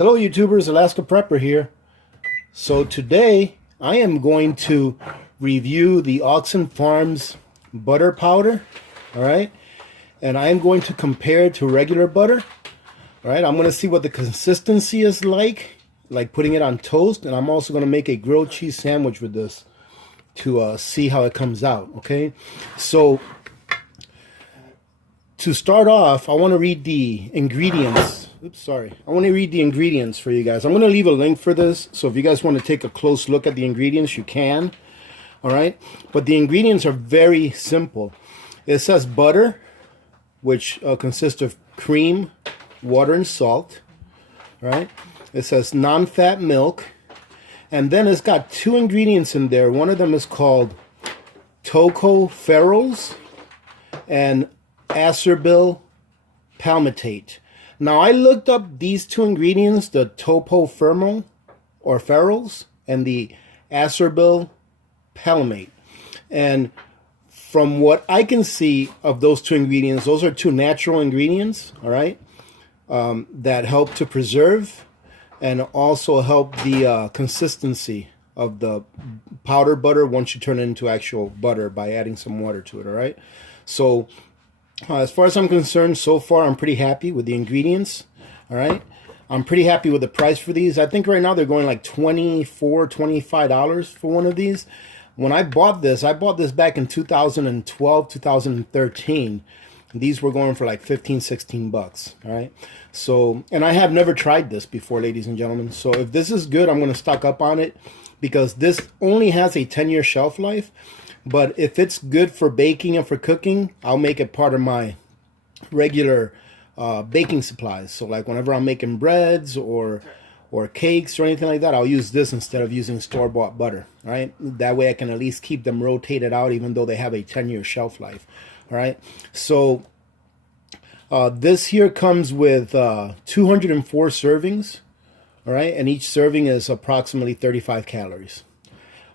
Hello YouTubers, Alaska Prepper here. So today I am going to review the Augason Farms Butter Powder, alright? And I am going to compare it to regular butter, alright? I'm going to see what the consistency is like putting it on toast, and I'm also going to make a grilled cheese sandwich with this to see how it comes out, okay? So to start off, I want to read the ingredients. I want to read the ingredients for you guys. I'm going to leave a link for this, so if you guys want to take a close look at the ingredients, you can. All right? But the ingredients are very simple. It says butter, which consists of cream, water, and salt. All right? It says non-fat milk. And then it's got two ingredients in there. One of them is called tocopherols and acerbyl palmitate. Now I looked up these two ingredients, the tocopherol or pherols and the acerbyl palmitate. And from what I can see of those two ingredients, those are two natural ingredients, all right, that help to preserve and also help the consistency of the powder butter once you turn it into actual butter by adding some water to it, all right? So as far as I'm concerned, so far I'm pretty happy with the ingredients, all right? I'm pretty happy with the price for these. I think right now they're going like $24, $25 for one of these. When I bought this back in 2012, 2013. These were going for like 15, 16 bucks, all right? So, and I have never tried this before, ladies and gentlemen. So if this is good, I'm going to stock up on it because this only has a 10-year shelf life. But if it's good for baking and for cooking, I'll make it part of my regular baking supplies. So like whenever I'm making breads or cakes or anything like that, I'll use this instead of using store-bought butter, all right? That way I can at least keep them rotated out even though they have a 10-year shelf life, all right? So this here comes with 204 servings, all right? And each serving is approximately 35 calories.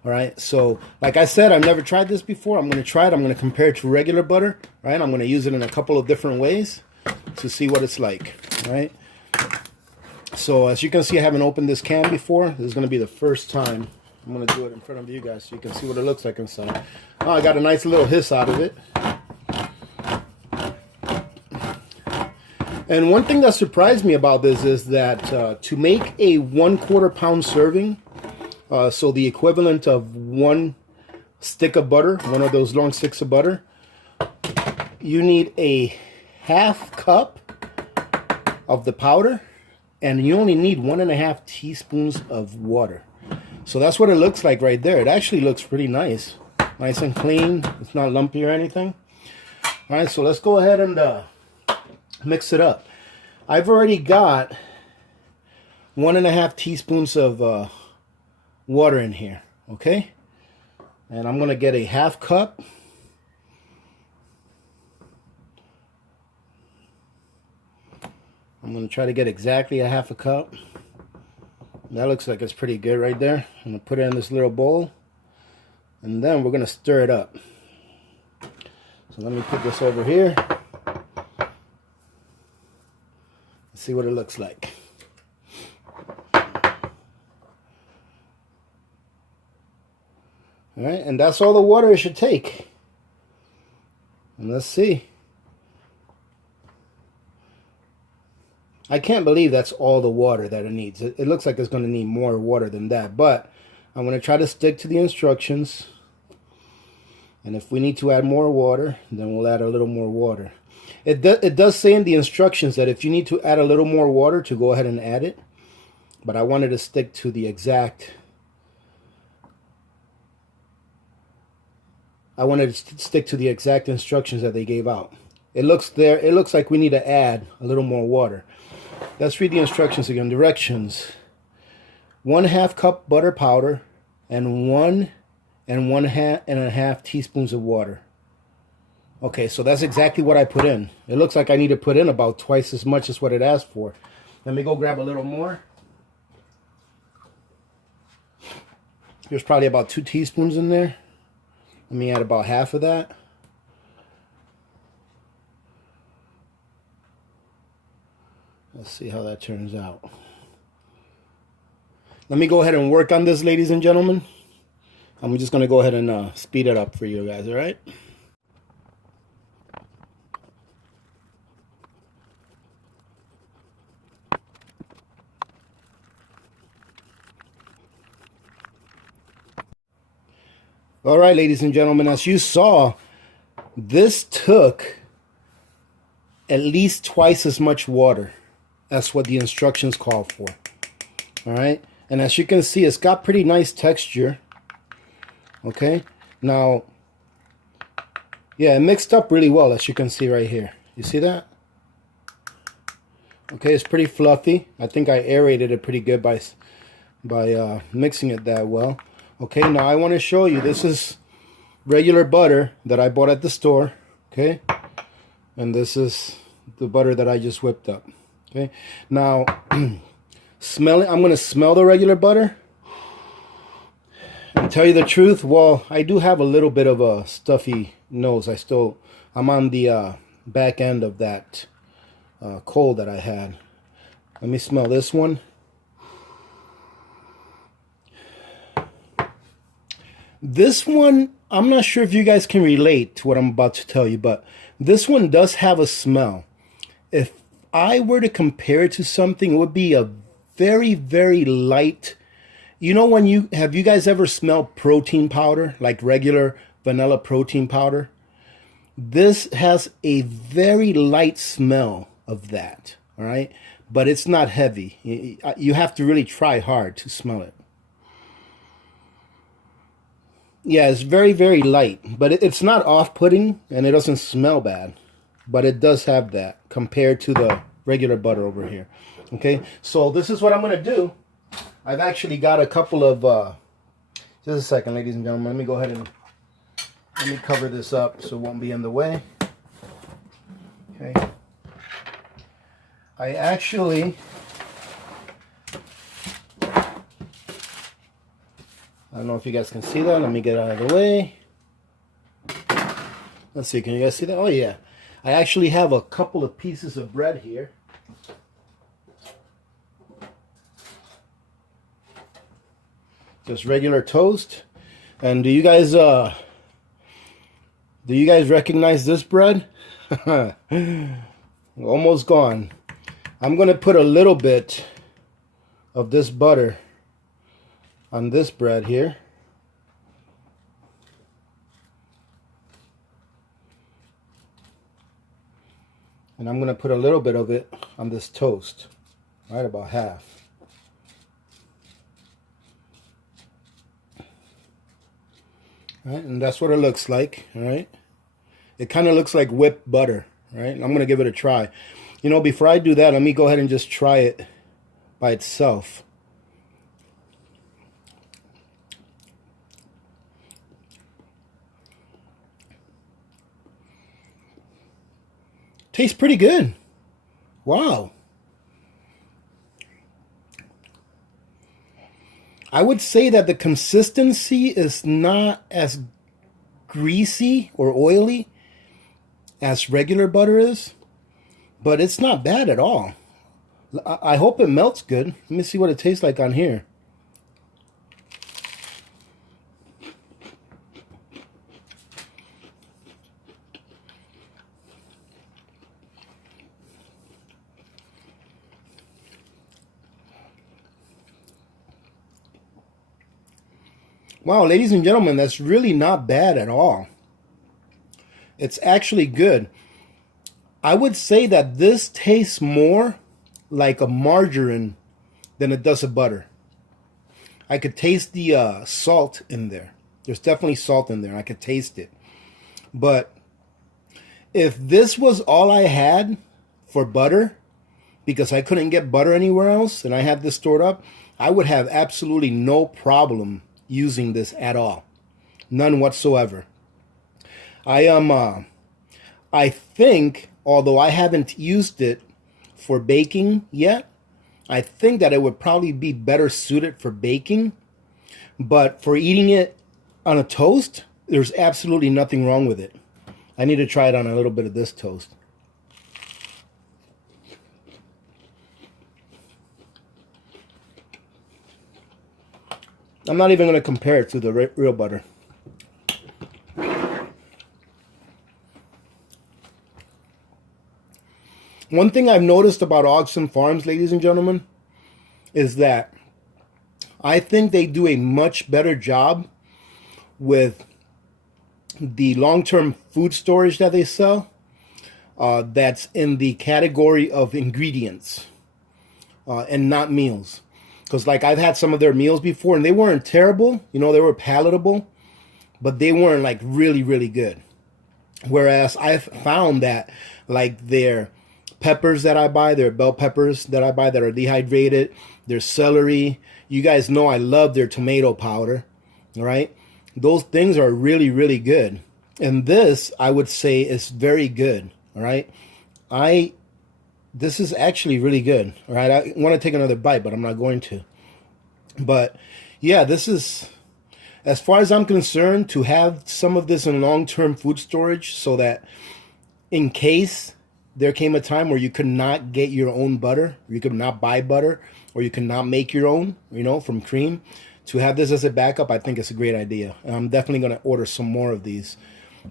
All right, so like I said, I've never tried this before. I'm going to try it. I'm going to compare it to regular butter, right? I'm going to use it in a couple of different ways to see what it's like, all right? So as you can see, I haven't opened this can before. This is going to be the first time. I'm going to do it in front of you guys so you can see what it looks like inside. Oh, I got a nice little hiss out of it. And one thing that surprised me about this is that to make a 1/4 pound serving, so the equivalent of one stick of butter, one of those long sticks of butter, you need a 1/2 cup of the powder, and you only need 1.5 teaspoons of water. So that's what it looks like right there. It actually looks pretty nice. Nice and clean. It's not lumpy or anything. All right, so let's go ahead and mix it up. I've already got 1.5 teaspoons of water in here, okay? And I'm going to get a 1/2 cup. I'm going to try to get exactly a 1/2 cup. That looks like it's pretty good right there. I'm going to put it in this little bowl. And then we're going to stir it up. So let me put this over here. Let's see what it looks like. All right, and that's all the water it should take. And let's see. I can't believe that's all the water that it needs. It looks like it's going to need more water than that, but I'm going to try to stick to the instructions. And if we need to add more water, then we'll add a little more water. It does say in the instructions that if you need to add a little more water, to go ahead and add it. But I wanted to stick to the exact... instructions that they gave out. It looks like we need to add a little more water. Let's read the instructions again. Directions: 1/2 cup butter powder and 1 1.5 teaspoons of water. Okay, so that's exactly what I put in. It looks like I need to put in about twice as much as what it asked for. Let me go grab a little more. There's probably about 2 teaspoons in there. Let me add about half of that. Let's see how that turns out. Let me go ahead and work on this, ladies and gentlemen. I'm just going to go ahead and speed it up for you guys, all right? All right, ladies and gentlemen, as you saw, this took at least twice as much water as what the instructions call for. All right, and as you can see, it's got pretty nice texture. Okay, now, yeah, it mixed up really well, as you can see right here. You see that? Okay, it's pretty fluffy. I think I aerated it pretty good by mixing it that well. Okay, now I want to show you, this is regular butter that I bought at the store, okay? And this is the butter that I just whipped up, okay? Now, I'm going to smell the regular butter. And tell you the truth, well, I do have a little bit of a stuffy nose. I'm on the back end of that cold that I had. Let me smell this one. This one, I'm not sure if you guys can relate to what I'm about to tell you, but this one does have a smell. If I were to compare it to something, it would be a very, very light. You know, have you guys ever smelled protein powder, like regular vanilla protein powder? This has a very light smell of that, all right? But it's not heavy. You have to really try hard to smell it. Yeah, it's very, very light, but it's not off-putting, and it doesn't smell bad. But it does have that compared to the regular butter over here. Okay, so this is what I'm going to do. I've actually got a couple of... just a second, ladies and gentlemen. Let me go ahead and let me cover this up so it won't be in the way. Okay. I actually... I don't know if you guys can see that. Let me get out of the way. Let's see. Can you guys see that? Oh, yeah. I actually have a couple of pieces of bread here. Just regular toast. And do you guys recognize this bread? Almost gone. I'm going to put a little bit of this butter on this bread here. And I'm going to put a little bit of it on this toast, right, about half. All right, and that's what it looks like, all right? It kind of looks like whipped butter, right? I'm going to give it a try. You know, before I do that, let me go ahead and just try it by itself. Tastes pretty good. Wow. I would say that the consistency is not as greasy or oily as regular butter is, but it's not bad at all. I hope it melts good. Let me see what it tastes like on here. Wow, ladies and gentlemen, that's really not bad at all. It's actually good. I would say that this tastes more like a margarine than it does a butter. I could taste the salt in there. There's definitely salt in there. I could taste it. But if this was all I had for butter, because I couldn't get butter anywhere else and I had this stored up, I would have absolutely no problem using this at all. None whatsoever. I think, although I haven't used it for baking yet, I think that it would probably be better suited for baking. But for eating it on a toast, there's absolutely nothing wrong with it. I need to try it on a little bit of this toast. I'm not even going to compare it to the real butter. One thing I've noticed about Augason Farms, ladies and gentlemen, is that I think they do a much better job with the long-term food storage that they sell. That's in the category of ingredients and not meals. Because like I've had some of their meals before and they weren't terrible. You know, they were palatable, but they weren't like really, really good. Whereas I've found that like their peppers that I buy, their bell peppers that I buy that are dehydrated, their celery, you guys know I love their tomato powder, all right? Those things are really, really good. And this, I would say, is very good, all right? This is actually really good, all right? I want to take another bite, but I'm not going to. But yeah, this is, as far as I'm concerned, to have some of this in long-term food storage so that in case there came a time where you could not get your own butter, you could not buy butter, or you could not make your own, you know, from cream, to have this as a backup, I think it's a great idea. And I'm definitely going to order some more of these.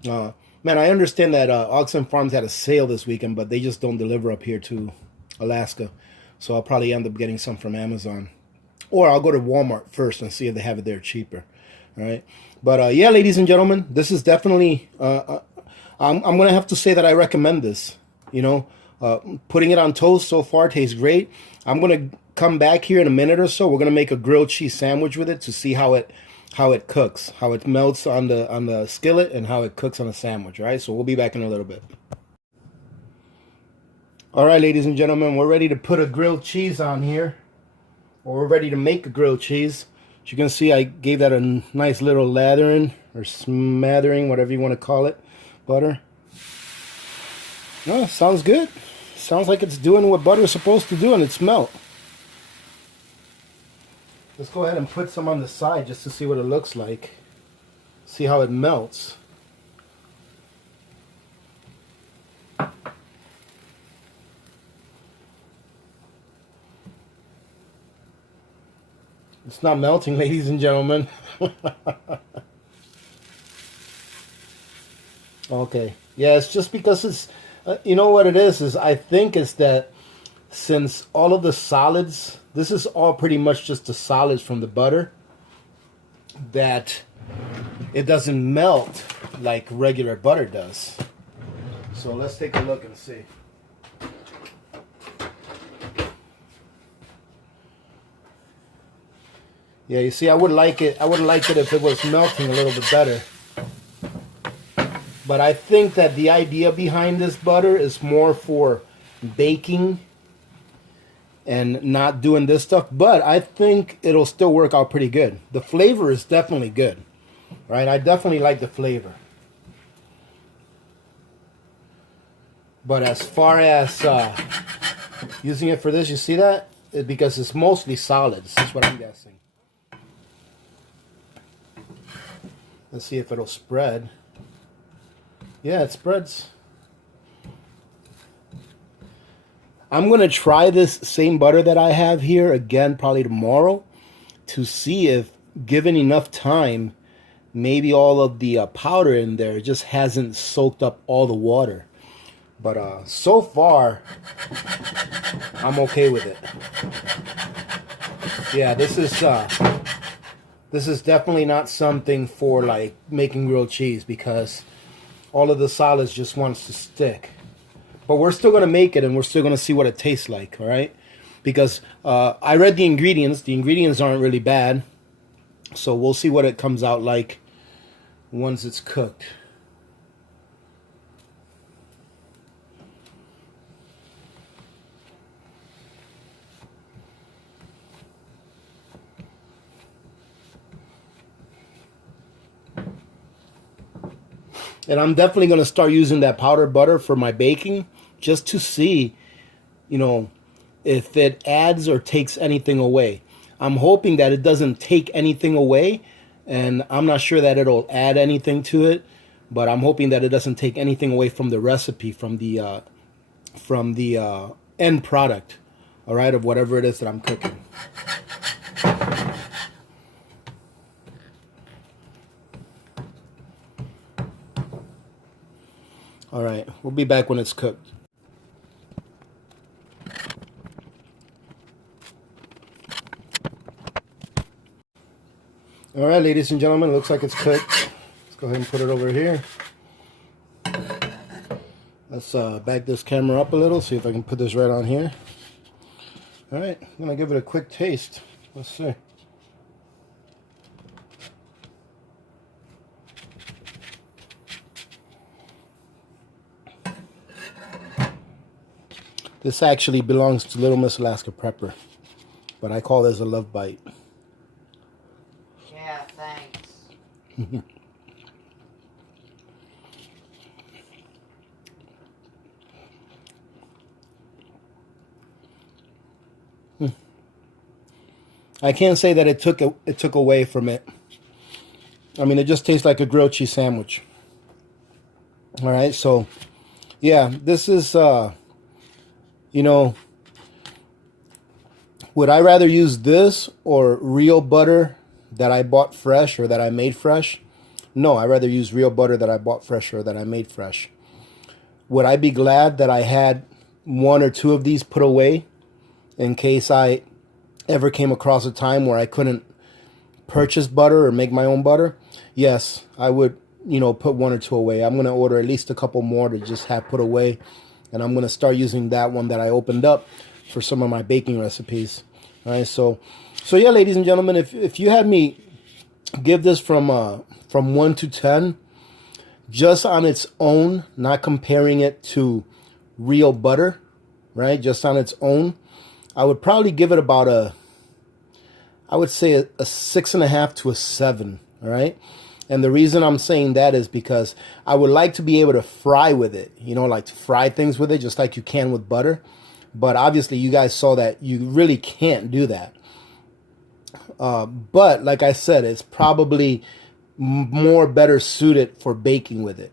Man, I understand that Augason Farms had a sale this weekend, but they just don't deliver up here to Alaska. So I'll probably end up getting some from Amazon. Or I'll go to Walmart first and see if they have it there cheaper. All right. But yeah, ladies and gentlemen, this is definitely, I'm going to have to say that I recommend this. You know, putting it on toast so far tastes great. I'm going to come back here in a minute or so. We're going to make a grilled cheese sandwich with it to see how it cooks, how it melts on the skillet and how it cooks on a sandwich, all right? So we'll be back in a little bit. All right, ladies and gentlemen, we're ready to put a grilled cheese on here. Or we're ready to make a grilled cheese. As you can see, I gave that a nice little lathering or smattering, whatever you want to call it, butter. No, sounds good. Sounds like it's doing what butter is supposed to do, and it's melt. Let's go ahead and put some on the side just to see what it looks like. See how it melts. It's not melting, ladies and gentlemen. Okay. Yeah, it's just because it's... you know what it is I think it's that since all of the solids, this is all pretty much just the solids from the butter, that it doesn't melt like regular butter does. So let's take a look and see. Yeah, you see, I would like it if it was melting a little bit better. But I think that the idea behind this butter is more for baking and not doing this stuff. But I think it'll still work out pretty good. The flavor is definitely good, right? I definitely like the flavor. But as far as using it for this, you see that? Because it's mostly solids. That's what I'm guessing. Let's see if it'll spread. Yeah, it spreads. I'm going to try this same butter that I have here again probably tomorrow to see if, given enough time, maybe all of the powder in there just hasn't soaked up all the water. But so far, I'm okay with it. Yeah, this is definitely not something for like making grilled cheese because all of the solids just wants to stick. But we're still going to make it and we're still going to see what it tastes like, all right? Because I read the ingredients. The ingredients aren't really bad. So we'll see what it comes out like once it's cooked. And I'm definitely going to start using that powdered butter for my baking just to see, you know, if it adds or takes anything away. I'm hoping that it doesn't take anything away, and I'm not sure that it'll add anything to it, but I'm hoping that it doesn't take anything away from the recipe, from the end product, all right, of whatever it is that I'm cooking. All right, we'll be back when it's cooked. All right, ladies and gentlemen, it looks like it's cooked. Let's go ahead and put it over here. Let's back this camera up a little, see if I can put this right on here. All right, I'm gonna give it a quick taste. Let's see. This actually belongs to Little Miss Alaska Prepper, but I call this a love bite. Yeah, thanks. I can't say that it took away from it. I mean, it just tastes like a grilled cheese sandwich. All right, so yeah, this is you know, would I rather use this or real butter that I bought fresh or that I made fresh? No, I'd rather use real butter that I bought fresh or that I made fresh. Would I be glad that I had one or two of these put away in case I ever came across a time where I couldn't purchase butter or make my own butter? Yes, I would, you know, put one or two away. I'm going to order at least a couple more to just have put away. And I'm going to start using that one that I opened up for some of my baking recipes. All right, so yeah, ladies and gentlemen, if you had me give this from 1 to 10, just on its own, not comparing it to real butter, right? Just on its own, I would probably give it about I would say a 6.5 to a 7. All right. And the reason I'm saying that is because I would like to be able to fry with it, you know, like to fry things with it, just like you can with butter. But obviously you guys saw that you really can't do that. But like I said, it's probably more better suited for baking with it.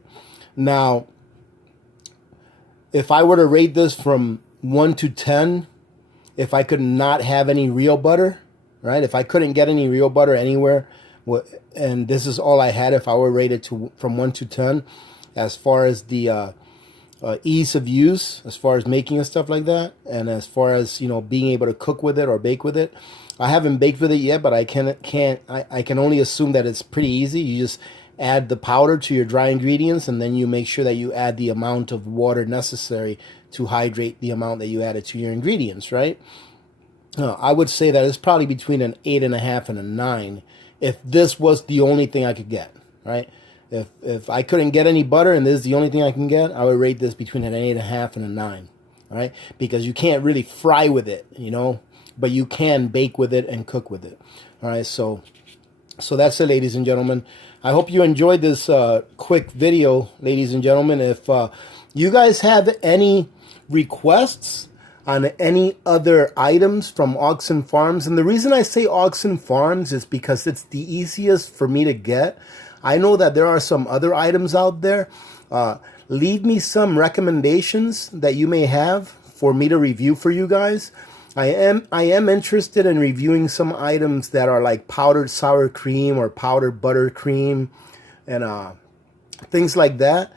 Now, if I were to rate this from 1 to 10, if I could not have any real butter, right? If I couldn't get any real butter anywhere, and this is all I had, if I were rated from 1 to 10, as far as the ease of use, as far as making and stuff like that, and as far as, you know, being able to cook with it or bake with it. I haven't baked with it yet, but I can only assume that it's pretty easy. You just add the powder to your dry ingredients, and then you make sure that you add the amount of water necessary to hydrate the amount that you added to your ingredients, right? I would say that it's probably between an 8.5 and a 9 if this was the only thing I could get, right? If I couldn't get any butter and this is the only thing I can get, I would rate this between an 8.5 and a 9, all right? Because you can't really fry with it, you know, but you can bake with it and cook with it, all right? So that's it, ladies and gentlemen. I hope you enjoyed this quick video, ladies and gentlemen. If you guys have any requests on any other items from Augason Farms, and the reason I say Augason Farms is because it's the easiest for me to get. I know that there are some other items out there. Leave me some recommendations that you may have for me to review for you guys. I am interested in reviewing some items that are like powdered sour cream or powdered buttercream and things like that.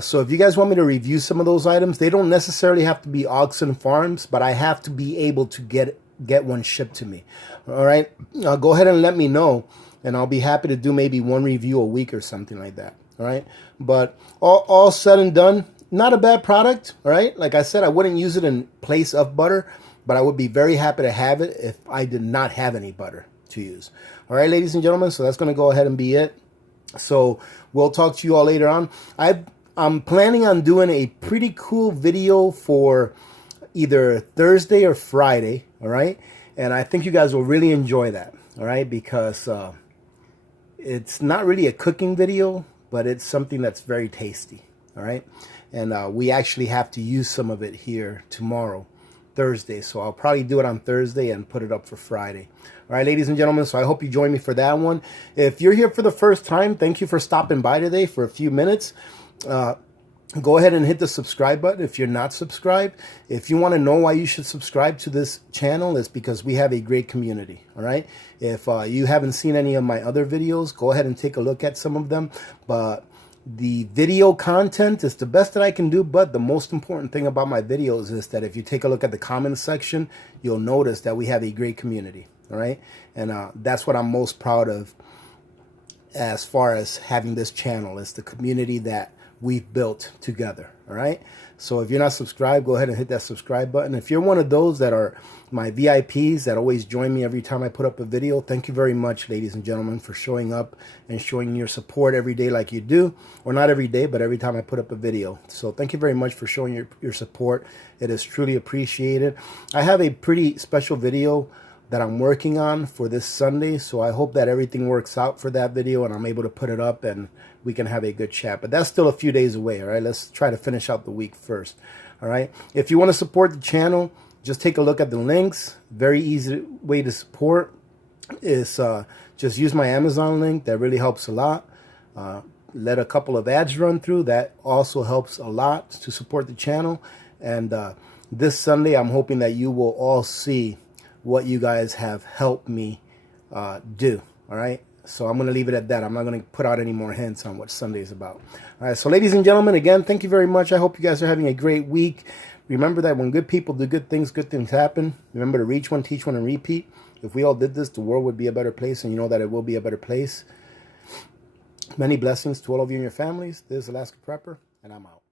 So if you guys want me to review some of those items, they don't necessarily have to be Augason Farms, but I have to be able to get one shipped to me. All right, go ahead and let me know, and I'll be happy to do maybe one review a week or something like that. All right, but all said and done, not a bad product. All right, like I said, I wouldn't use it in place of butter, but I would be very happy to have it if I did not have any butter to use. All right, ladies and gentlemen, so that's going to go ahead and be it. So we'll talk to you all later on. I'm planning on doing a pretty cool video for either Thursday or Friday, all right? And I think you guys will really enjoy that, all right? Because it's not really a cooking video, but it's something that's very tasty, all right? And we actually have to use some of it here tomorrow, Thursday. So I'll probably do it on Thursday and put it up for Friday. All right, ladies and gentlemen, so I hope you join me for that one. If you're here for the first time, thank you for stopping by today for a few minutes. Go ahead and hit the subscribe button if you're not subscribed. If you want to know why you should subscribe to this channel, it's because we have a great community. All right. If you haven't seen any of my other videos, go ahead and take a look at some of them. But The video content is the best that I can do, but the most important thing about my videos is that if you take a look at the comments section, you'll notice that we have a great community, all right? And that's what I'm most proud of as far as having this channel. It's the community that we've built together, all right? So if you're not subscribed, go ahead and hit that subscribe button. If you're one of those that are my VIPs that always join me every time I put up a video, thank you very much, ladies and gentlemen, for showing up and showing your support every day like you do. Or not every day, but every time I put up a video. So thank you very much for showing your support. It is truly appreciated. I have a pretty special video that I'm working on for this Sunday, so I hope that everything works out for that video and I'm able to put it up and we can have a good chat. But that's still a few days away, all right? Let's try to finish out the week first, all right? If you want to support the channel, just take a look at the links. Very easy way to support is just use my Amazon link. That really helps a lot. Let a couple of ads run through. That also helps a lot to support the channel. And this Sunday, I'm hoping that you will all see what you guys have helped me do, all right? So I'm going to leave it at that. I'm not going to put out any more hints on what Sunday is about. All right, so ladies and gentlemen, again, thank you very much. I hope you guys are having a great week. Remember that when good people do good things happen. Remember to reach one, teach one, and repeat. If we all did this, the world would be a better place, and you know that it will be a better place. Many blessings to all of you and your families. This is Alaska Prepper, and I'm out.